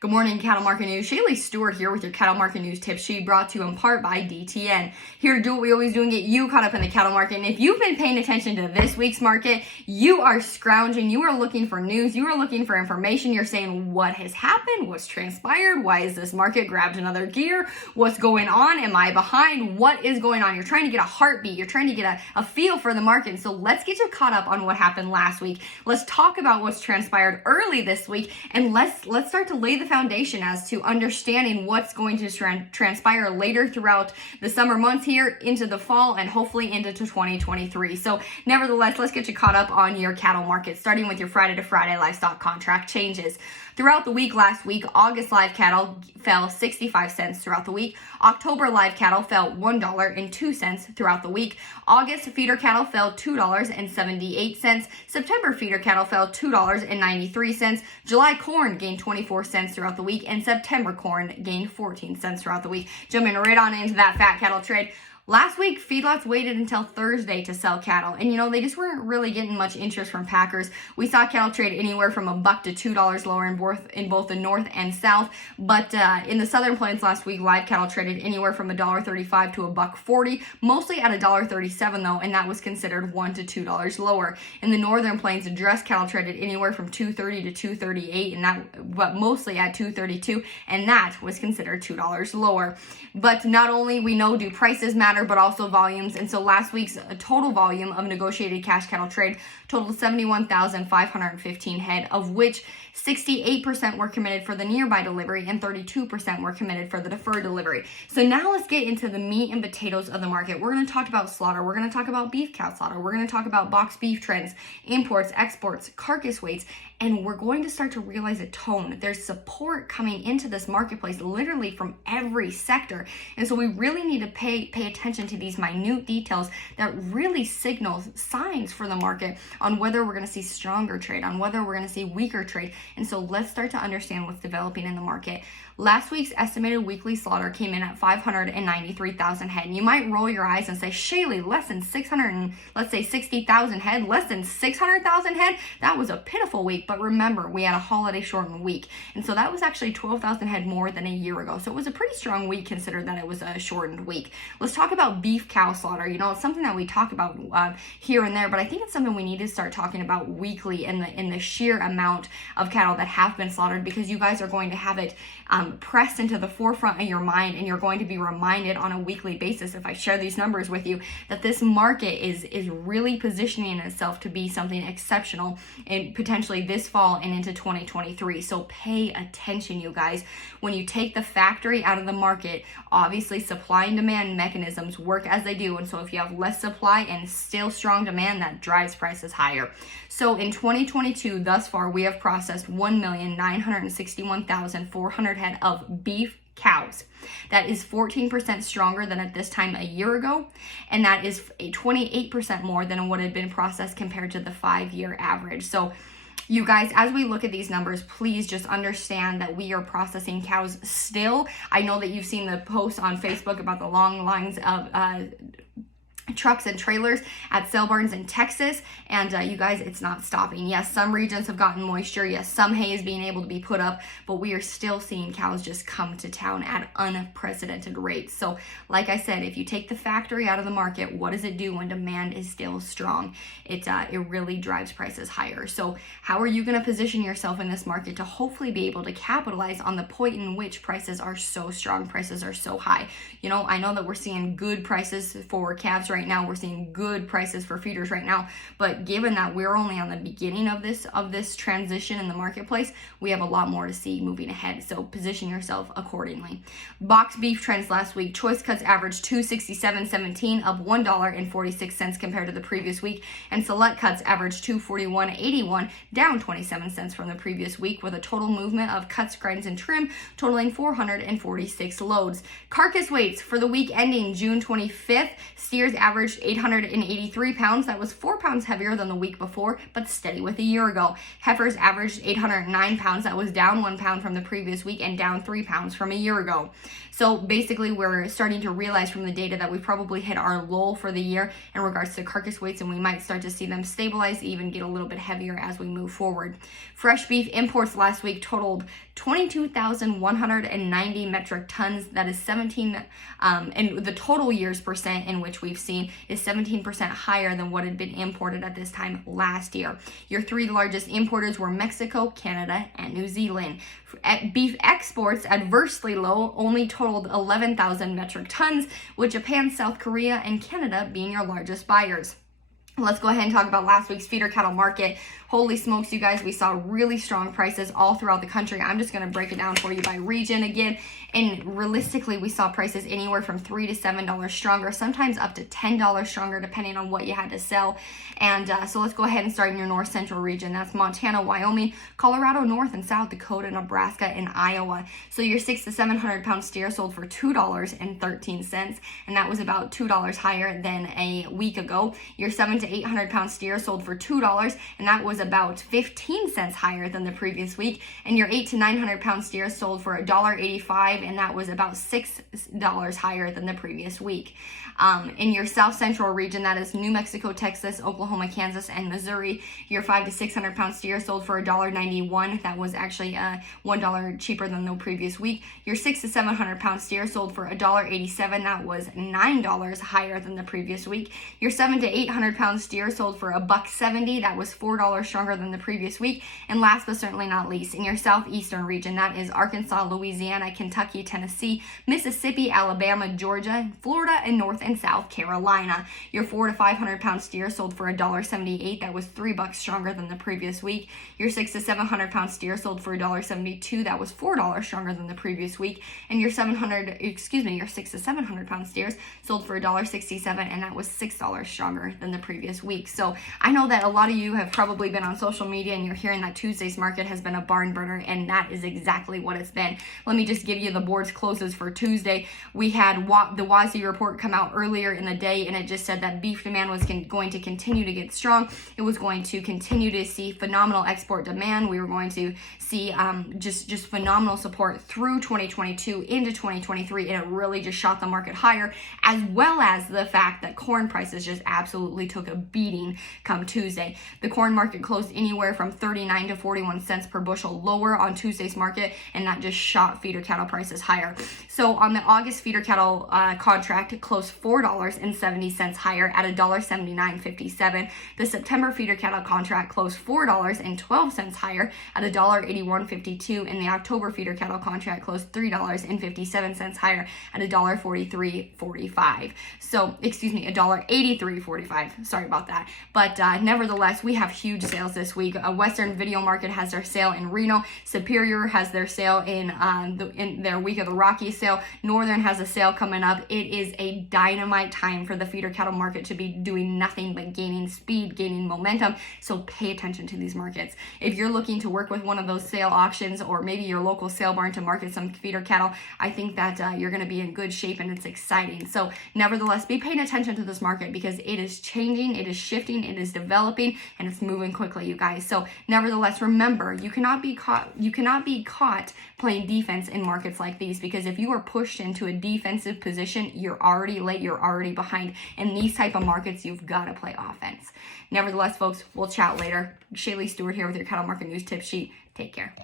Good morning, Cattle Market News. Shaylee Stewart here with your Cattle Market News tip sheet brought to you in part by DTN. Here to do what we always do and get you caught up in the cattle market. And if you've been paying attention to this week's market, you are scrounging, you are looking for news, you are looking for information. You're saying what has happened, what's transpired, why is this market grabbed another gear, what's going on, am I behind, what is going on? You're trying to get a heartbeat, you're trying to get a feel for the market. So let's get you caught up on what happened last week. Let's talk about what's transpired early this week, and let's start to lay the foundation as to understanding what's going to transpire later throughout the summer months here into the fall and hopefully into 2023. So nevertheless, let's get you caught up on your cattle market, starting with your Friday to Friday livestock contract changes. Throughout the week last week, August live cattle fell 65 cents throughout the week. October live cattle fell $1.02 throughout the week. August feeder cattle fell $2.78. September feeder cattle fell $2.93. July corn gained 24 cents throughout the week, and September corn gained 14 cents throughout the week. Jumping right on into that fat cattle trade. Last week, feedlots waited until Thursday to sell cattle, and they just weren't really getting much interest from packers. We saw cattle trade anywhere from $1 to $2 lower in both the north and south, but in the southern plains last week, live cattle traded anywhere from $1.35 to $1.40, mostly at $1.37 though, and that was considered $1 to $2 lower. In the northern plains, dressed cattle traded anywhere from $2.30 to $2.38, but mostly at $2.32, and that was considered $2 lower. But not only we know do prices matter, but also volumes. And so last week's total volume of negotiated cash cattle trade totaled 71,515 head, of which 68% were committed for the nearby delivery and 32% were committed for the deferred delivery. So now let's get into the meat and potatoes of the market. We're going to talk about slaughter. We're going to talk about beef cow slaughter. We're going to talk about boxed beef trends, imports, exports, carcass weights, and we're going to start to realize a tone. There's support coming into this marketplace literally from every sector. And so we really need to pay attention to these minute details that really signal signs for the market on whether we're going to see stronger trade, on whether we're going to see weaker trade. And so let's start to understand what's developing in the market. Last week's estimated weekly slaughter came in at 593,000 head. And you might roll your eyes and say, Shaylee, less than 60,000 head, less than 600,000 head? That was a pitiful week. But remember, we had a holiday shortened week. And so that was actually 12,000 head more than a year ago. So it was a pretty strong week considered that it was a shortened week. Let's talk about beef cow slaughter. It's something that we talk about here and there, but I think it's something we need to start talking about weekly in the sheer amount of cattle that have been slaughtered, because you guys are going to have it pressed into the forefront of your mind, and you're going to be reminded on a weekly basis, if I share these numbers with you, that this market is really positioning itself to be something exceptional and potentially this fall and into 2023. So pay attention, you guys. When you take the factory out of the market, obviously supply and demand mechanisms work as they do, and so if you have less supply and still strong demand, that drives prices higher. So in 2022, thus far, we have processed 1,961,400 head of beef cows. That is 14% stronger than at this time a year ago, and that is 28% more than what had been processed compared to the 5-year average. So you guys, as we look at these numbers, please just understand that we are processing cows still. I know that you've seen the posts on Facebook about the long lines of trucks and trailers at sale barns in Texas, and you guys, it's not stopping. Yes, some regions have gotten moisture. Yes, some hay is being able to be put up, but we are still seeing cows just come to town at unprecedented rates. So like I said, if you take the factory out of the market, what does it do when demand is still strong? It really drives prices higher. So how are you going to position yourself in this market to hopefully be able to capitalize on the point in which prices are so strong, prices are so high? I know that we're seeing good prices for calves right now. We're seeing good prices for feeders right now, but given that we're only on the beginning of this transition in the marketplace, we have a lot more to see moving ahead. So position yourself accordingly. Boxed beef trends last week. Choice cuts averaged $267.17, up $1.46 compared to the previous week, and select cuts averaged $241.81, down 27 cents from the previous week, with a total movement of cuts, grinds, and trim totaling 446 loads. Carcass weights for the week ending June 25th, steers averaged averaged 883 pounds. That was 4 pounds heavier than the week before, but steady with a year ago. Heifers averaged 809 pounds. That was down 1 pound from the previous week and down 3 pounds from a year ago. So basically, we're starting to realize from the data that we probably hit our lull for the year in regards to carcass weights, and we might start to see them stabilize, even get a little bit heavier as we move forward. Fresh beef imports last week totaled 22,190 metric tons. That is 17, and the total years percent in which we've seen is 17% higher than what had been imported at this time last year. Your 3 largest importers were Mexico, Canada, and New Zealand. Beef exports adversely low only totaled 11,000 metric tons, with Japan, South Korea, and Canada being your largest buyers. Let's go ahead and talk about last week's feeder cattle market. Holy smokes, you guys, we saw really strong prices all throughout the country. I'm just going to break it down for you by region again. And realistically, we saw prices anywhere from $3 to $7 stronger, sometimes up to $10 stronger, depending on what you had to sell. And so let's go ahead and start in your north central region. That's Montana, Wyoming, Colorado, North and South Dakota, Nebraska, and Iowa. So your 600 to 700 pound steer sold for $2.13, and that was about $2 higher than a week ago. Your 700 to 800 pound steer sold for $2, and that was about 15 cents higher than the previous week. And your 800 to 900 pound steer sold for $1.85, and that was about $6 higher than the previous week. In your south central region, that is New Mexico, Texas, Oklahoma, Kansas, and Missouri, your 500 to 600 pound steer sold for $1.91. That was actually $1 cheaper than the previous week. Your 600 to 700 pound steer sold for $1.87. That was $9 higher than the previous week. Your 700 to 800 pound steer sold for $1.70. That was $4 stronger than the previous week. And last but certainly not least, in your southeastern region, that is Arkansas, Louisiana, Kentucky, Tennessee, Mississippi, Alabama, Georgia, Florida, and North and South Carolina. Your 400 to 500 pound steer sold for $1.78. That was $3 stronger than the previous week. Your 600 to 700 pound steer sold for $1.72. That was $4 stronger than the previous week. And your 600 to 700 pound steers sold for $1.67, and that was $6 stronger than the previous week. So I know that a lot of you have probably been on social media and you're hearing that Tuesday's market has been a barn burner, and that is exactly what it's been. Let me just give you the board's closes for Tuesday. We had the WASDE report come out earlier in the day, and it just said that beef demand was going to continue to get strong. It was going to continue to see phenomenal export demand. We were going to see just phenomenal support through 2022 into 2023, and it really just shot the market higher, as well as the fact that corn prices just absolutely took a beating come Tuesday. The corn market closed anywhere from 39 to 41 cents per bushel lower on Tuesday's market, and that just shot feeder cattle prices higher. So on the August feeder cattle contract, it closed $4.70 higher at $1.7957. The September feeder cattle contract closed $4.12 higher at $1.8152, and the October feeder cattle contract closed $3.57 higher at $1.4345. So, $1.8345. Sorry about that. But nevertheless, we have huge sales this week. Western Video Market has their sale in Reno. Superior has their sale in their Week of the Rockies sale. Northern has a sale coming up. It is a dynamite time for the feeder cattle market to be doing nothing but gaining speed, gaining momentum. So pay attention to these markets. If you're looking to work with one of those sale auctions, or maybe your local sale barn to market some feeder cattle, I think that you're going to be in good shape, and it's exciting. So nevertheless, be paying attention to this market, because it is changing, it is shifting, it is developing, and it's moving quickly, you guys. So nevertheless, remember, you cannot be caught playing defense in markets like these, because if you are pushed into a defensive position, you're already late, you're already behind. In these type of markets, you've got to play offense. Nevertheless, folks, we'll chat later. Shaylee Stewart here with your cattle market news tip sheet. Take care.